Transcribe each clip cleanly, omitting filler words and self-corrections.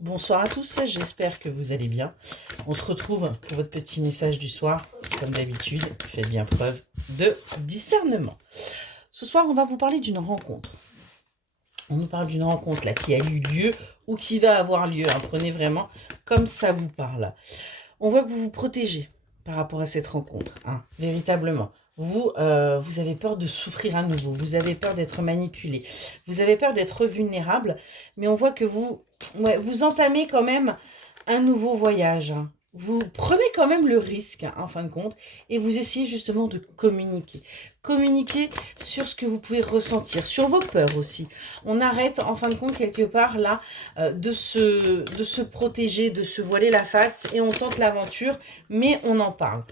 Bonsoir à tous, j'espère que vous allez bien. On se retrouve pour votre petit message du soir. Comme d'habitude, faites bien preuve de discernement. Ce soir, on va vous parler d'une rencontre. On nous parle d'une rencontre là qui a eu lieu ou qui va avoir lieu. Prenez vraiment comme ça vous parle. On voit que vous vous protégez par rapport à cette rencontre, véritablement. Vous avez peur de souffrir à nouveau, vous avez peur d'être manipulé, vous avez peur d'être vulnérable, mais on voit que vous entamez quand même un nouveau voyage. Vous prenez quand même le risque, en fin de compte, et vous essayez justement de communiquer. Communiquer sur ce que vous pouvez ressentir, sur vos peurs aussi. On arrête, en fin de compte, quelque part, là, de se protéger, de se voiler la face, et on tente l'aventure, mais on en parle.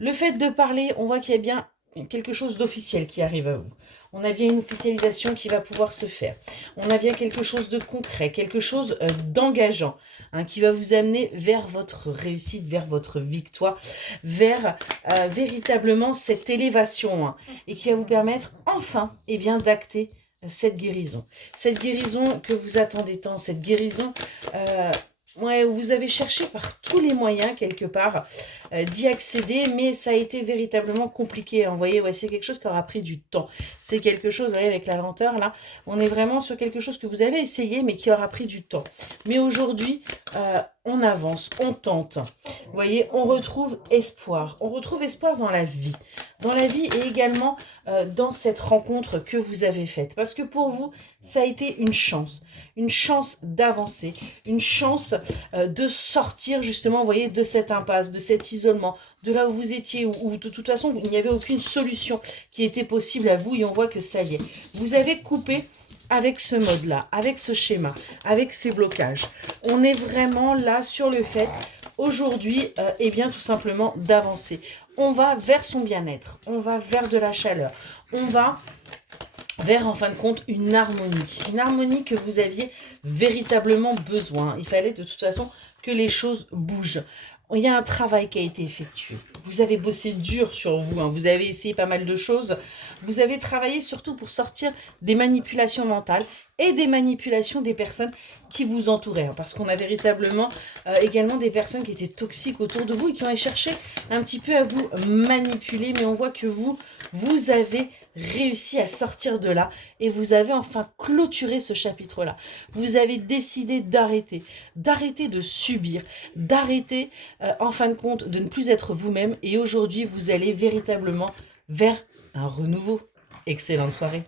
Le fait de parler, on voit qu'il y a bien quelque chose d'officiel qui arrive à vous. On a bien une officialisation qui va pouvoir se faire. On a bien quelque chose de concret, quelque chose d'engageant, qui va vous amener vers votre réussite, vers votre victoire, vers véritablement cette élévation, et qui va vous permettre enfin d'acter cette guérison. Cette guérison que vous attendez tant, cette guérison où vous avez cherché par tous les moyens, quelque part, d'y accéder, mais ça a été véritablement compliqué. Vous voyez, c'est quelque chose qui aura pris du temps. C'est quelque chose, vous voyez, avec la lenteur, là, on est vraiment sur quelque chose que vous avez essayé, mais qui aura pris du temps. Mais aujourd'hui, on avance, on tente. Vous voyez, on retrouve espoir. On retrouve espoir dans la vie. Dans la vie et également dans cette rencontre que vous avez faite. Parce que pour vous, ça a été une chance d'avancer, une chance de sortir justement, vous voyez, de cette impasse, de cet isolement, de là où vous étiez, où de toute façon, il n'y avait aucune solution qui était possible à vous et on voit que ça y est. Vous avez coupé avec ce mode-là, avec ce schéma, avec ces blocages. On est vraiment là sur le fait, aujourd'hui, tout simplement d'avancer. On va vers son bien-être, on va vers de la chaleur, on va vers, en fin de compte, une harmonie que vous aviez véritablement besoin. Il fallait de toute façon que les choses bougent. Il y a un travail qui a été effectué. Vous avez bossé dur sur vous, vous avez essayé pas mal de choses. Vous avez travaillé surtout pour sortir des manipulations mentales et des manipulations des personnes qui vous entouraient. Parce qu'on a véritablement également des personnes qui étaient toxiques autour de vous et qui ont cherché un petit peu à vous manipuler. Mais on voit que vous avez réussi à sortir de là et vous avez enfin clôturé ce chapitre-là. Vous avez décidé d'arrêter de subir, d'arrêter en fin de compte de ne plus être vous-même et aujourd'hui vous allez véritablement vers un renouveau. Excellente soirée.